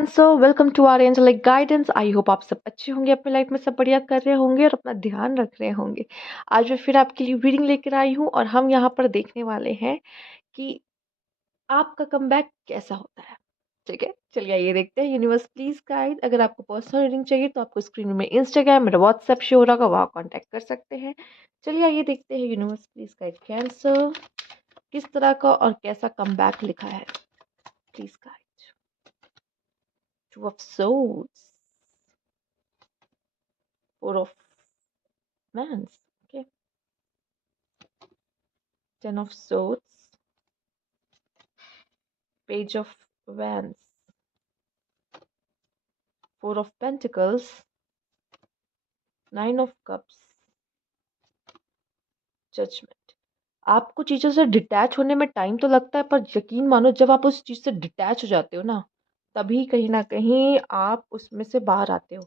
So welcome to our angelic guidance. I hope आप सब अच्छे होंगे, अपनी लाइफ में सब बढ़िया कर रहे होंगे और अपना ध्यान रख रहे होंगे। आज मैं फिर आपके लिए रीडिंग लेकर आई हूँ और हम यहाँ पर देखने वाले हैं कि आपका कमबैक कैसा होता है। ठीक है, चलिए आइए देखते हैं। Universe please guide. अगर आपको पर्सनल रीडिंग चाहिए तो आपको स्क्रीन में इंस्टाग्राम, मेरा व्हाट्सएप शो हो रहा होगा, वहाँ कॉन्टैक्ट कर सकते हैं। चलिए आइए देखते हैं यूनिवर्स प्लीज गाइड कैंसर किस तरह का और कैसा कमबैक लिखा है। Please guide. Two of swords, four of wands. Okay. Ten of Swords, Page of Wands, Four of Pentacles, Nine of Cups, Judgment। आपको चीज़ों से डिटैच होने में टाइम तो लगता है, पर यकीन मानो जब आप उस चीज़ से डिटैच हो जाते हो ना, तभी कहीं ना कहीं आप उसमें से बाहर आते हो।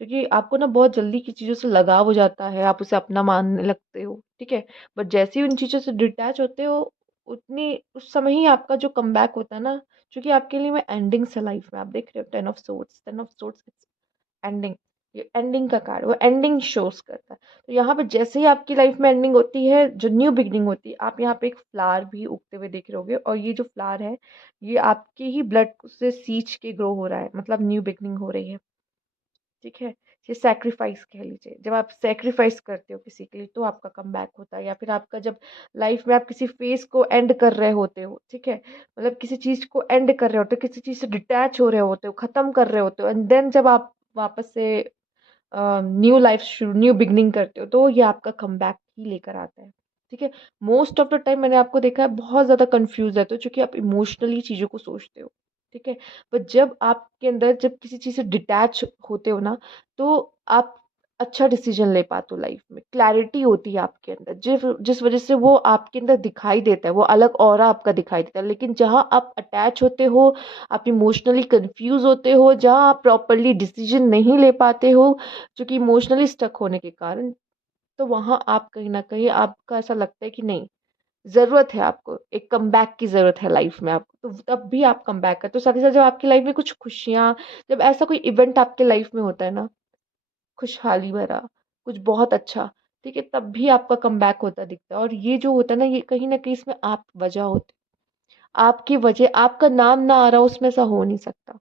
क्योंकि आपको ना बहुत जल्दी की चीज़ों से लगाव हो जाता है, आप उसे अपना मानने लगते हो। ठीक है, बट जैसे ही उन चीज़ों से डिटैच होते हो, उतनी उस समय ही आपका जो कमबैक होता है ना, क्योंकि आपके लिए मैं एंडिंग्स है लाइफ में। आप देख रहे हो टेन ऑफ सोर्ड्स एंडिंग। ये एंडिंग का कार्ड, वो एंडिंग शोज करता है। तो यहाँ पे जैसे ही आपकी लाइफ में एंडिंग होती है, जो न्यू बिगनिंग होती है, आप यहाँ पे एक फ्लावर भी उगते हुए देख रहे होगे। और ये जो फ्लावर है, ये आपके ही ब्लड से सींच के ग्रो हो रहा है, मतलब न्यू बिगनिंग हो रही है। ठीक है, ये सैक्रिफाइस कह लीजिए। जब आप सैक्रिफाइस करते हो किसी के लिए तो आपका कमबैक होता है, या फिर आपका जब लाइफ में आप किसी फेज को एंड कर रहे होते हो। ठीक है, मतलब किसी चीज को एंड कर रहे होते हो, किसी चीज से डिटैच हो रहे होते हो, खत्म कर रहे होते हो, एंड देन जब आप वापस से न्यू लाइफ शुरू, न्यू बिगनिंग करते हो, तो ये आपका कमबैक ही लेकर आता है। ठीक है, मोस्ट ऑफ द टाइम मैंने आपको देखा है बहुत ज़्यादा कंफ्यूज रहते हो, क्योंकि आप इमोशनली चीज़ों को सोचते हो। ठीक है, पर जब आपके अंदर जब किसी चीज़ से डिटैच होते हो ना, तो आप अच्छा डिसीजन ले पाते हो। लाइफ में क्लैरिटी होती है आपके अंदर, जिस जिस वजह से वो आपके अंदर दिखाई देता है, वो अलग ऑरा आपका दिखाई देता है। लेकिन जहाँ आप अटैच होते हो, आप इमोशनली कंफ्यूज होते हो, जहाँ आप प्रॉपरली डिसीजन नहीं ले पाते हो, जो कि इमोशनली स्टक होने के कारण, तो वहाँ आप कहीं न कहीं आपका ऐसा लगता है कि नहीं, ज़रूरत है आपको, एक कमबैक की ज़रूरत है लाइफ में आपको, तो तब भी आप कमबैक करते हो। साथ ही साथ जब आपकी लाइफ में कुछ खुशियाँ, जब ऐसा कोई इवेंट आपके लाइफ में होता है ना, खुशहाली भरा, कुछ बहुत अच्छा, ठीक है, तब भी आपका कमबैक होता दिखता है। और ये जो होता है ना, ये कहीं न कहीं इसमें आप वजह होते हो। आपकी वजह, आपका नाम ना आ रहा हो उसमें, ऐसा हो नहीं सकता।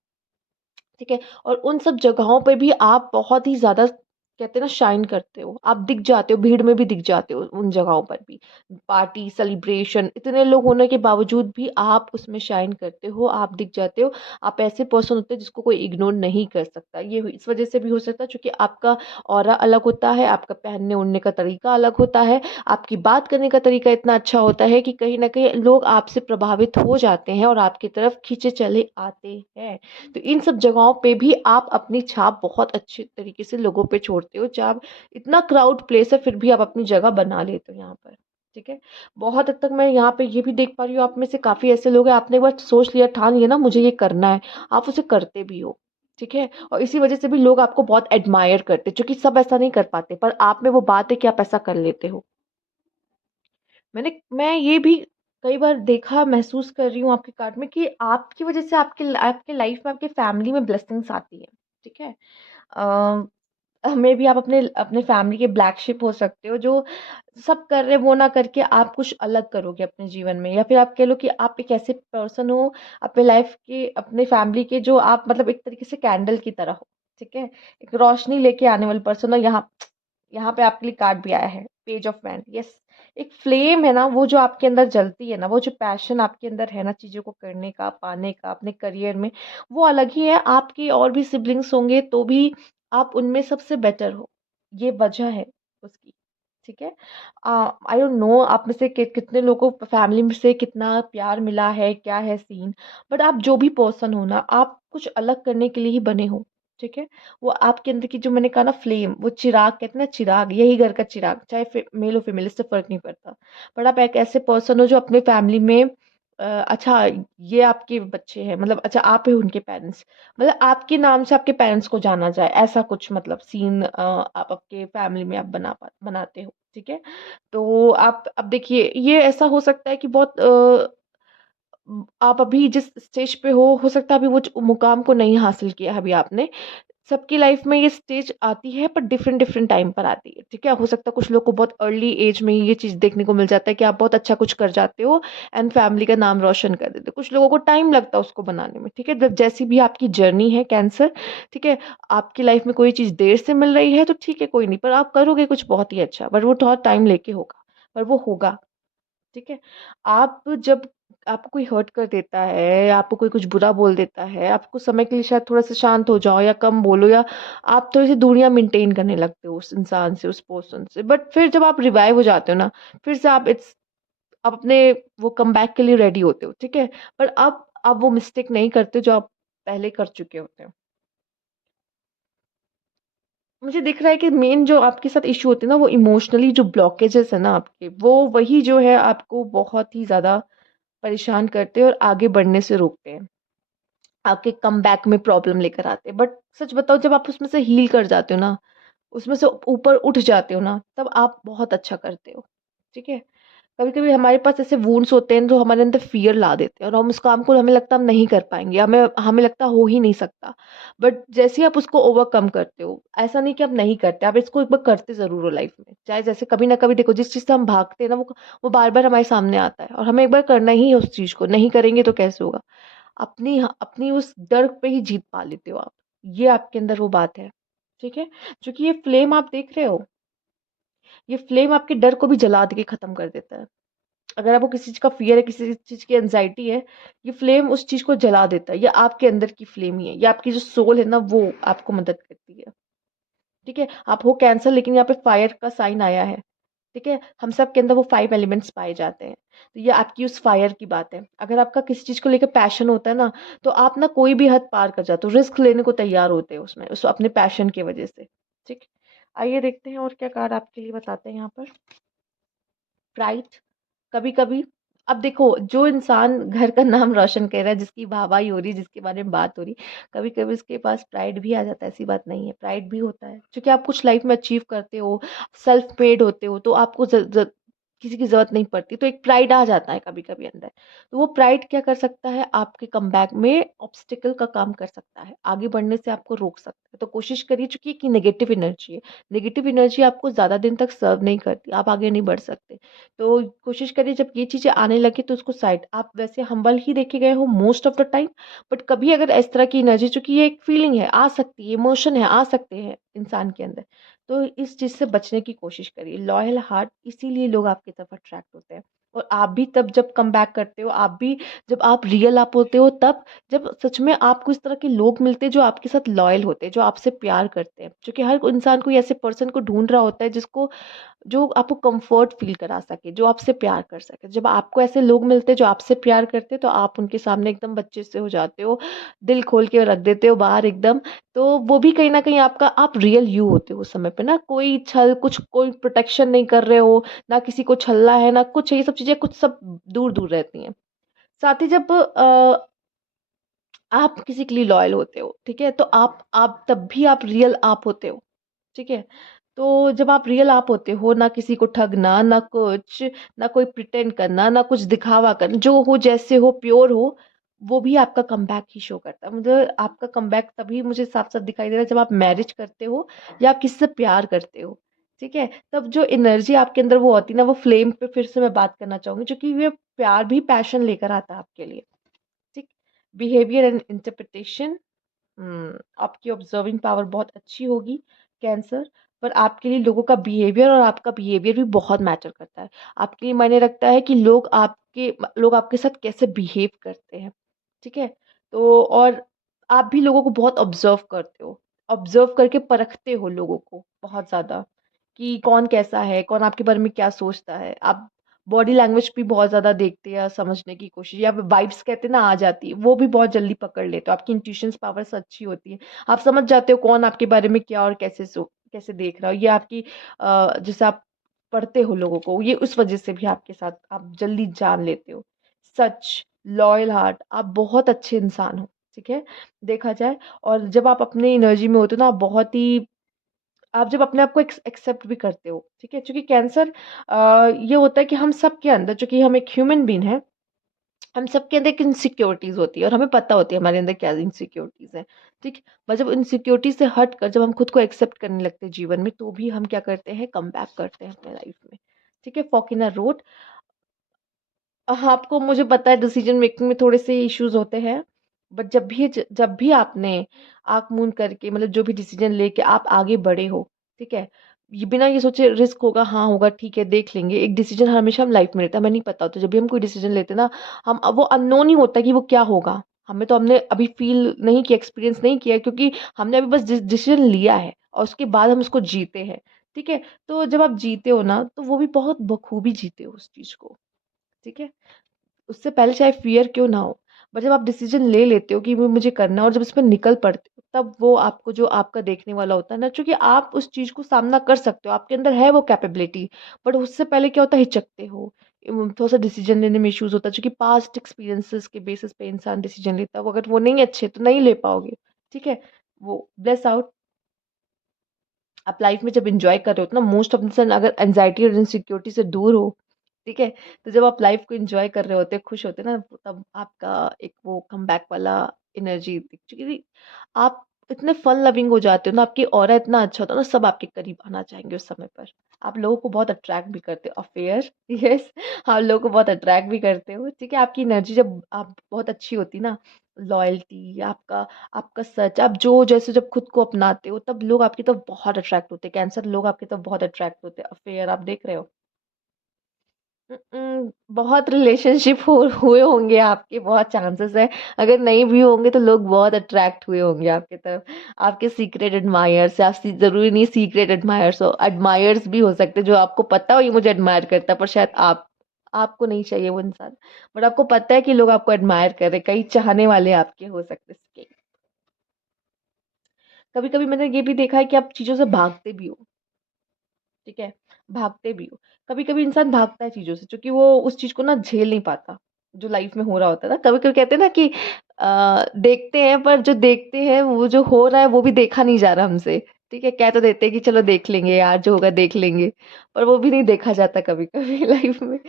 ठीक है, और उन सब जगहों पे भी आप बहुत ही ज़्यादा कहते हैं ना शाइन करते हो, आप दिख जाते हो, भीड़ में भी दिख जाते हो उन जगहों पर भी। पार्टी, सेलिब्रेशन, इतने लोग होने के बावजूद भी आप उसमें शाइन करते हो, आप दिख जाते हो। आप ऐसे पर्सन होते हैं जिसको कोई इग्नोर नहीं कर सकता। ये इस वजह से भी हो सकता है क्योंकि आपका ऑरा अलग होता है, आपका पहनने ओढ़ने का तरीका अलग होता है, आपकी बात करने का तरीका इतना अच्छा होता है कि कहीं न कहीं लोग आपसे प्रभावित हो जाते हैं और आपकी तरफ खींचे चले आते हैं। तो इन सब जगहों पे भी आप अपनी छाप बहुत अच्छे तरीके से लोगों पे छोड़ते हो। जब इतना क्राउड प्लेस है, फिर भी आप अपनी जगह बना लेते हो यहाँ पर। ठीक है, बहुत हद तक मैं यहाँ पे ये भी देख पा रही हूँ, आप में से काफ़ी ऐसे लोग हैं, आपने एक बार सोच लिया, ठान लिया ना मुझे ये करना है, आप उसे करते भी हो। ठीक है, और इसी वजह से भी लोग आपको बहुत एडमायर करते हैं, क्योंकि सब ऐसा नहीं कर पाते, पर आप में वो बात है कि आप ऐसा कर लेते हो। मैं ये भी कई बार देखा, महसूस कर रही हूँ आपके कार्ड में कि आपकी वजह से आपके आपके लाइफ में, आपके फैमिली में ब्लेसिंग्स आती है। ठीक है, मे बी आप अपने अपने फैमिली के ब्लैक शिप हो सकते हो, जो सब कर रहे वो ना करके आप कुछ अलग करोगे अपने जीवन में। या फिर आप कह लो कि आप एक ऐसे पर्सन हो अपने लाइफ के, अपने फैमिली के, जो आप मतलब एक तरीके से कैंडल की तरह हो। ठीक है, एक रोशनी लेके आने वाले पर्सन हो। यहाँ यहाँ पे आपके लिए कार्ड भी आया है, पेज ऑफ वैंड। यस, एक फ्लेम है ना, वो जो आपके अंदर जलती है ना, वो जो पैशन आपके अंदर है ना, चीज़ों को करने का, पाने का, अपने करियर में, वो अलग ही है। आपके और भी सिबलिंग्स होंगे तो भी आप उनमें सबसे बेटर हो, ये वजह है उसकी। ठीक है, आई डोंट नो आप में से कितने लोगों को फैमिली में से कितना प्यार मिला है, क्या है सीन, बट आप जो भी पर्सन हो ना, आप कुछ अलग करने के लिए ही बने हो। ठीक है, वो आपके अंदर की जो मैंने कहा ना फ्लेम, वो चिराग कहते हैं ना, चिराग, यही घर का चिराग, चाहे मेल हो फीमेल, इससे फर्क नहीं पड़ता। बट आप एक ऐसे पर्सन हो जो अपने फैमिली में अच्छा, ये आपके बच्चे हैं, मतलब अच्छा आप है उनके पेरेंट्स, मतलब आपके नाम से आपके पेरेंट्स को जाना जाए, ऐसा कुछ मतलब सीन आप आपके फैमिली में आप बनाते हो। ठीक है, तो आप अब देखिए, ये ऐसा हो सकता है कि बहुत आप अभी जिस स्टेज पे हो सकता है अभी वो मुकाम को नहीं हासिल किया है अभी आपने। सबकी लाइफ में ये स्टेज आती है पर डिफरेंट डिफरेंट टाइम पर आती है, ठीक है? हो सकता है कुछ लोग को बहुत अर्ली एज में ही ये चीज़ देखने को मिल जाता है कि आप बहुत अच्छा कुछ कर जाते हो एंड फैमिली का नाम रोशन कर देते हो। कुछ लोगों को टाइम लगता है उसको बनाने में, ठीक है? जैसी भी आपकी जर्नी है कैंसर, ठीक है? आपकी लाइफ में कोई चीज़ देर से मिल रही है तो ठीक है, कोई नहीं, पर आप करोगे कुछ बहुत ही अच्छा, पर वो थोड़ा टाइम लेके होगा, पर वो होगा। ठीक है? आप जब आपको कोई हर्ट कर देता है, आपको कोई कुछ बुरा बोल देता है, आपको समय के लिए शायद थोड़ा-सा शांत हो जाओ या कम बोलो या आप थोड़ी-सी दूरियाँ मेंटेन करने लगते हो उस इंसान से, उस पर्सन से। बट फिर जब आप रिवाइव हो जाते हो ना, फिर से आप अपने वो कमबैक के लिए रेडी होते हो, ठीक है? पर अब आप वो मिस्टेक नहीं करते जो आप पहले कर चुके होते हो। मुझे दिख रहा है कि मेन जो आपके साथ इश्यू होते हैं ना, वो इमोशनली जो ब्लॉकेजेस है ना आपके, वो वही जो है आपको बहुत ही ज़्यादा परेशान करते हैं और आगे बढ़ने से रोकते हैं। आपके कमबैक में प्रॉब्लम लेकर आते हैं। बट सच बताओ जब आप उसमें से हील कर जाते हो ना, उसमें से ऊपर उठ जाते हो ना, तब आप बहुत अच्छा करते हो। ठीक है? कभी-कभी हमारे पास ऐसे वुंड्स होते हैं जो हमारे अंदर फ़ियर ला देते हैं और हम उस काम को हमें लगता है हम नहीं कर पाएँगे, हमें हमें लगता है हो ही नहीं सकता। बट जैसे ही आप उसको ओवरकम करते हो, ऐसा नहीं कि आप नहीं करते, आप इसको एक बार करते ज़रूर हो लाइफ़ में। चाहे जैसे कभी न कभी देखो जिस चीज़ से हम भागते हैं ना वो बार-बार हमारे सामने आता है और हमें एक बार करना ही है उस चीज़ को, नहीं करेंगे तो कैसे होगा? अपनी उस डर पे ही जीत पा लेते हो आप। ये आपके अंदर वो बात है, ठीक है? क्योंकि ये फ्लेम आप देख रहे हो, ये फ्लेम आपके डर को भी जला के खत्म कर देता है। अगर आपको किसी चीज़ का फ़ियर है, किसी चीज़ की एंग्ज़ायटी है, ये फ्लेम उस चीज़ को जला देता है। ये आपके अंदर की फ्लेम ही है। ये आपकी जो सोल है ना, वो आपको मदद करती है। ठीक है? आप हो कैंसर लेकिन यहाँ पे फायर का साइन आया है। ठीक है? हम सब के अंदर वो 5 एलिमेंट्स पाए जाते हैं। तो ये आपकी उस फायर की बात है। अगर आपका किसी चीज़ को लेके पैशन होता है ना, तो आप ना कोई भी हद पार कर जाते हो, रिस्क लेने को तैयार होते हो उसमें, उस अपने पैशन की वज़ह से। ठीक? आइए देखते हैं और क्या कार्ड आपके लिए बताते हैं यहाँ पर। प्राइड, कभी-कभी अब देखो जो इंसान घर का नाम रोशन कर रहा है, जिसकी वाहवाही हो रही है, जिसके बारे में बात हो रही है, कभी-कभी उसके पास प्राइड भी आ जाता है, ऐसी बात नहीं है, प्राइड भी होता है। क्योंकि आप कुछ लाइफ में अचीव करते हो, सेल्फ मेड होते हो, तो आपको ज ज किसी की ज़रूरत नहीं पड़ती, तो एक प्राइड आ जाता है कभी-कभी अंदर। तो वो प्राइड क्या कर सकता है, आपके कमबैक में ऑब्स्टिकल का काम कर सकता है, आगे बढ़ने से आपको रोक सकता है। तो कोशिश करिए चूँकि कि नेगेटिव एनर्जी है, नेगेटिव एनर्जी आपको ज़्यादा दिन तक सर्व नहीं करती, आप आगे नहीं बढ़ सकते। तो कोशिश करिए जब ये चीज़ें आने लगे तो उसको साइड आप वैसे हम्बल ही देखे गए हो most of the time, but कभी अगर इस तरह की एनर्जी चूँकि ये एक फीलिंग है, आ सकती है, इमोशन है, आ सकते हैं इंसान के अंदर। तो इस चीज़ से बचने की कोशिश करिए। लॉयल हार्ट इसीलिए लोग आपकी तरफ अट्रैक्ट होते हैं। और आप भी तब जब कमबैक करते हो, आप भी जब आप रियल आप होते हो तब जब सच में आपको इस तरह के लोग मिलते हैं जो आपके साथ लॉयल होते हैं, जो आपसे प्यार करते हैं। क्योंकि हर इंसान कोई ऐसे पर्सन को ढूँढ रहा होता है जिसको जो आपको कम्फ़र्ट फ़ील करा सके, जो आपसे प्यार कर सके। जब आपको ऐसे लोग मिलते हैं जो आपसे प्यार करते हैं, तो आप उनके सामने एकदम बच्चे से हो जाते हो, दिल खोल के रख देते हो बाहर एकदम। तो वो भी कहीं न कहीं आपका आप रियल यू होते हो उस समय पे ना, कोई छल कुछ कोई प्रोटेक्शन नहीं कर रहे हो, ना किसी को छलना है, ना कुछ ये सब चीज़ें कुछ सब दूर-दूर रहती हैं। साथ ही जब आप किसी के लिए लॉयल होते हो, ठीक है? तो आप तब भी आप रियल आप होते हो, ठीक है? तो जब आप रियल आप होते हो, ना किसी को ठगना, ना कुछ, ना कोई प्रिटेंड करना, ना कुछ दिखावा करना, जो हो जैसे हो, प्योर हो, वो भी आपका कमबैक ही शो करता है। मुझे आपका कमबैक तभी मुझे साफ-साफ दिखाई दे रहा है जब आप मैरिज करते हो या आप किसी से प्यार करते हो, ठीक है? तब जो एनर्जी आपके अंदर वो होती है ना, वो फ्लेम पे फिर से मैं बात करना चाहूँगी, क्योंकि ये प्यार भी पैशन लेकर आता है आपके लिए, ठीक? बिहेवियर एंड इंटरप्रिटेशन, आपकी ऑब्जर्विंग पावर बहुत अच्छी होगी कैंसर, पर आपके लिए लोगों का बिहेवियर और आपका बिहेवियर भी बहुत मैटर करता है। आपके लिए मायने रखता है कि लोग आपके साथ कैसे बिहेव करते हैं, ठीक है? तो और आप भी लोगों को बहुत ऑब्जर्व करते हो, ऑब्जर्व करके परखते हो लोगों को बहुत ज़्यादा कि कौन कैसा है, कौन आपके बारे में क्या सोचता है। आप बॉडी लैंग्वेज भी बहुत ज़्यादा देखते हैं, समझने की कोशिश या वाइब्स कहते हैं ना आ जाती है, वो भी बहुत जल्दी पकड़ लेते हो। आपकी इंट्यूशंस पावर्स अच्छी होती है। आप समझ जाते हो कौन आपके बारे में क्या और कैसे देख रहा हो। ये आपकी जैसे आप पढ़ते हो लोगों को, ये उस वज़ह से भी आपके साथ आप जल्दी जान लेते हो। सच, लॉयल हार्ट, आप बहुत अच्छे इंसान हो, ठीक है? देखा जाए और जब आप अपनी एनर्जी में होते हो ना, आप जब अपने आप को एक्सेप्ट भी करते हो, ठीक है? क्योंकि कैंसर ये होता है कि हम सबके अंदर चूँकि हम एक ह्यूमन बीइंग हैं, हम सबके अंदर एक इनसिक्योरिटीज़ होती है और हमें पता होती है हमारे अंदर क्या इनसिक्योरिटीज़ हैं, ठीक है? पर जब इनसिक्योरिटी से हट कर जब हम खुद को एक्सेप्ट करने लगते हैं जीवन में, तो भी हम क्या करते हैं, कमबैक करते हैं अपने लाइफ में, ठीक है? फ़ॉकिना रोट, हाँ, आपको मुझे पता है डिसीजन मेकिंग में थोड़े-से इश्यूज़ होते हैं, बट जब भी आपने आँख मूंद करके मतलब जो भी डिसीजन लेके आप आगे बढ़े हो, ठीक है? ये बिना ये सोचे रिस्क होगा, हाँ होगा, ठीक है, देख लेंगे। एक डिसीजन हमेशा हम लाइफ में लेते हैं, हमें नहीं पता होता। जब भी हम कोई डिसीजन लेते हैं ना, हम अब वो अननोन ही होता है कि वो क्या होगा। हमने अभी फ़ील नहीं किया, एक्सपीरियंस नहीं किया क्योंकि हमने अभी बस डिसीजन लिया है और उसके बाद हम उसको जीते हैं, ठीक है? तो जब आप जीते हो ना, तो वो भी बहुत बखूबी जीते हो उस चीज़ को, ठीक है? उससे पहले चाहे फ़ियर क्यों ना हो, बट जब आप डिसीज़न ले लेते हो कि वो मुझे करना है और जब उसमें निकल पड़ते हो, तब वो आपको जो आपका देखने वाला होता है ना, चूँकि आप उस चीज़ को सामना कर सकते हो, आपके अंदर है वो कैपेबिलिटी, बट उससे पहले क्या होता है हिचकते हो। थोड़ा-सा डिसीज़न लेने में इश्यूज़ होता है, चूँकि पास्ट एक्सपीरियंसेस के बेसिस पे इंसान डिसीज़न लेता है, वो अगर वो नहीं अच्छे तो नहीं ले पाओगे, ठीक है? वो ब्लेस आउट। आप लाइफ में जब एन्जॉय कर रहे हो तो ना मोस्ट ऑफ द सन अगर एंग्ज़ायटी और इनसिक्योरिटी से दूर हो, ठीक है? तो जब आप लाइफ को एन्जॉय कर रहे होते हैं, खुश होते हैं ना, तब आपका एक वो कमबैक वाला एनर्जी क्योंकि आप इतने फन लविंग हो जाते हो ना, आपकी ऑरा इतना अच्छा होता है ना, सब आपके करीब आना चाहेंगे उस समय पर। आप लोगों को बहुत अट्रैक्ट भी करते हो अफेयर यस आप लोगों को बहुत अट्रैक्ट भी करते हो, ठीक है? आपकी एनर्जी जब आप बहुत अच्छी होती ना, लॉयल्टी आपका आपका सच, आप जो जैसे जब खुद को अपनाते हो, तब लोग आपकी तरफ बहुत अट्रैक्ट होते हैं। कैंसर लोग आपकी तरफ बहुत अट्रैक्ट होते हैं। अफेयर आप देख रहे हो। बहुत रिलेशनशिप हुए होंगे आपके, बहुत चांसेस है। अगर नहीं भी होंगे तो लोग बहुत अट्रैक्ट हुए होंगे आपकी तरफ। आपके सीक्रेट एडमायर्स या ज़रूरी नहीं सीक्रेट एडमायर्स हो, एडमायर्स भी हो सकते हैं जो आपको पता हो ये मुझे एडमायर करता है, पर शायद आपको नहीं चाहिए वो इंसान। बट आपको पता है कि लोग आपको एडमायर कर रहे हैं, कई चाहने वाले आपके हो सकते हैं इसके। कभी-कभी मैंने ये भी देखा है कि आप चीज़ों से भागते भी हो, ठीक है? भागते भी हो। कभी-कभी इंसान भागता है चीज़ों से क्योंकि वो उस चीज़ को ना झेल नहीं पाता, जो लाइफ़ में हो रहा होता है ना। कभी-कभी कहते हैं ना कि देखते हैं पर जो देखते हैं वो जो हो रहा है वो भी देखा नहीं जा रहा हमसे, ठीक है? कह तो देते हैं कि चलो देख लेंगे यार, जो होगा देख लेंगे, पर वो भी नहीं देखा जाता कभी-कभी लाइफ़ में।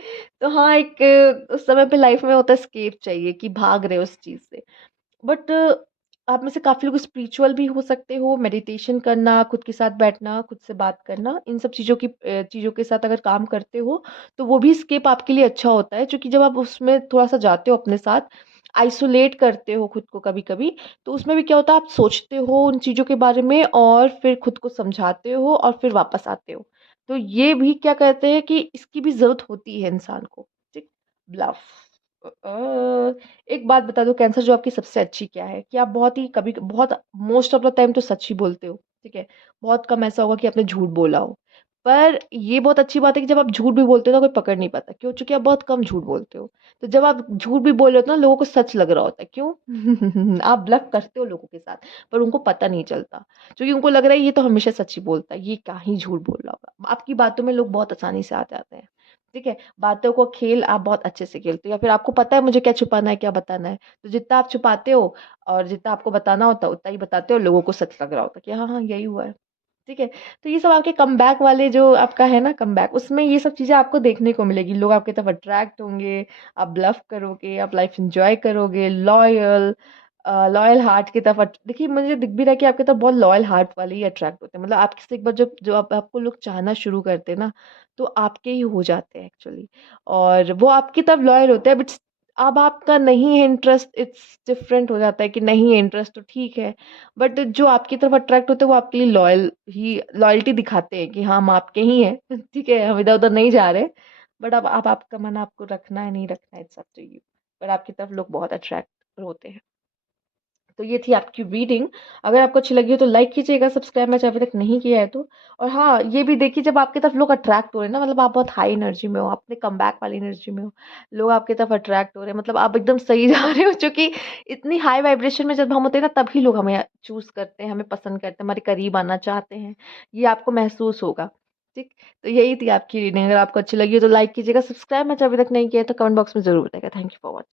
तो हाँ, एक उस समय पे लाइफ़ में होता है एस्केप चाहिए कि भाग रहे हो उस चीज़ से। बट आप में से काफ़ी लोग स्पिरिचुअल भी हो सकते हो, मेडिटेशन करना, खुद के साथ बैठना, खुद से बात करना, इन सब चीज़ों के साथ अगर काम करते हो, तो वो भी एस्केप आपके लिए अच्छा होता है, क्योंकि जब आप उसमें थोड़ा-सा जाते हो अपने साथ, आइसोलेट करते हो खुद को कभी-कभी, तो उसमें भी क्या होता है, आप सोचते हो उन चीज़ों के बारे में और फिर खुद को समझाते हो और फिर वापस आते हो। तो ये भी क्या कहते हैं कि इसकी भी ज़रूरत होती है इंसान को, ठीक? ब्लफ एक बात बता दो, कैंसर जो आपकी सबसे अच्छी क्या है कि आप बहुत ही कभी बहुत मोस्ट ऑफ द टाइम तो सच ही बोलते हो, ठीक है? बहुत कम ऐसा होगा कि आपने झूठ बोला हो। पर ये बहुत अच्छी बात है कि जब आप झूठ भी बोलते हो ना, कोई पकड़ नहीं पाता। क्यों? चूँकि आप बहुत कम झूठ बोलते हो। तो जब आप झूठ भी बोल रहे होते हो ना, लोगों को सच लग रहा होता है। क्यों? आप ब्लफ करते हो लोगों के साथ, पर उनको पता नहीं चलता। क्योंकि उनको लग रहा है ये तो हमेशा सच ही बोलता है, ये क्या ही झूठ बोल रहा होगा। आपकी बातों में लोग बहुत आसानी से आ जाते हैं, ठीक है? बातों को खेल आप बहुत अच्छे से खेलते हो, या फिर आपको पता है मुझे क्या छुपाना है, क्या बताना है। तो जितना आप छुपाते हो और जितना आपको बताना होता है, उतना ही बताते हो, लोगों को सच लग रहा होता है कि हाँ, हाँ, यही हुआ है। ठीक है? तो ये सब आपके कमबैक वाले जो आपका है ना कमबैक, उसमें ये सब चीज़ें आपको देखने को मिलेगी। लोग आपकी तरफ अट्रैक्ट होंगे, आप ब्लफ करोगे, आप लाइफ़ एन्जॉय करोगे, लॉयल हार्ट की तरफ देखिए, मुझे दिख भी रहा है कि आपकी तरफ बहुत लॉयल हार्ट वाले ही अट्रैक्ट होते हैं। मतलब आपसे एक बार जब जो आप आपको लोग चाहना शुरू करते हैं ना, तो आपके ही हो जाते हैं एक्चुअली, और वो आपकी तरफ लॉयल होते हैं, बट अब आपका नहीं है इंटरेस्ट, इट्स डिफरेंट हो जाता है कि नहीं है इंटरेस्ट तो ठीक है। बट जो आपकी तरफ अट्रैक्ट होते हैं वो आपके लिए लॉयल्टी दिखाते हैं कि हाँ, हम आपके ही हैं ठीक है, हम इधर-उधर नहीं जा रहे। बट अब आपका मन आपको रखना है, नहीं रखना है, इट्स अप टू यू। पर आपकी तरफ लोग बहुत अट्रैक्ट होते हैं। तो ये थी आपकी रीडिंग। अगर आपको अच्छी लगी हो तो लाइक कीजिएगा, सब्सक्राइब मैंने अभी तक नहीं किया है तो। और हाँ, ये भी देखिए, जब आपकी तरफ लोग अट्रैक्ट हो रहे हैं ना, मतलब आप बहुत हाई एनर्जी में हो, आप अपने कमबैक वाली एनर्जी में हो, लोग आपकी तरफ अट्रैक्ट हो रहे हैं, मतलब आप एकदम सही जा रहे हो, क्योंकि इतनी हाई वाइब्रेशन में जब हम होते हैं ना, तभी लोग हमें चूज़ करते हैं, हमें पसंद करते हैं, हमारे करीब आना चाहते हैं। ये आपको महसूस होगा, ठीक? तो यही थी आपकी रीडिंग। अगर आपको अच्छी लगी हो तो लाइक कीजिएगा, सब्सक्राइब मैंने अभी तक नहीं किया है तो कमेंट बॉक्स में ज़रूर बताइएगा। Thank you for watching.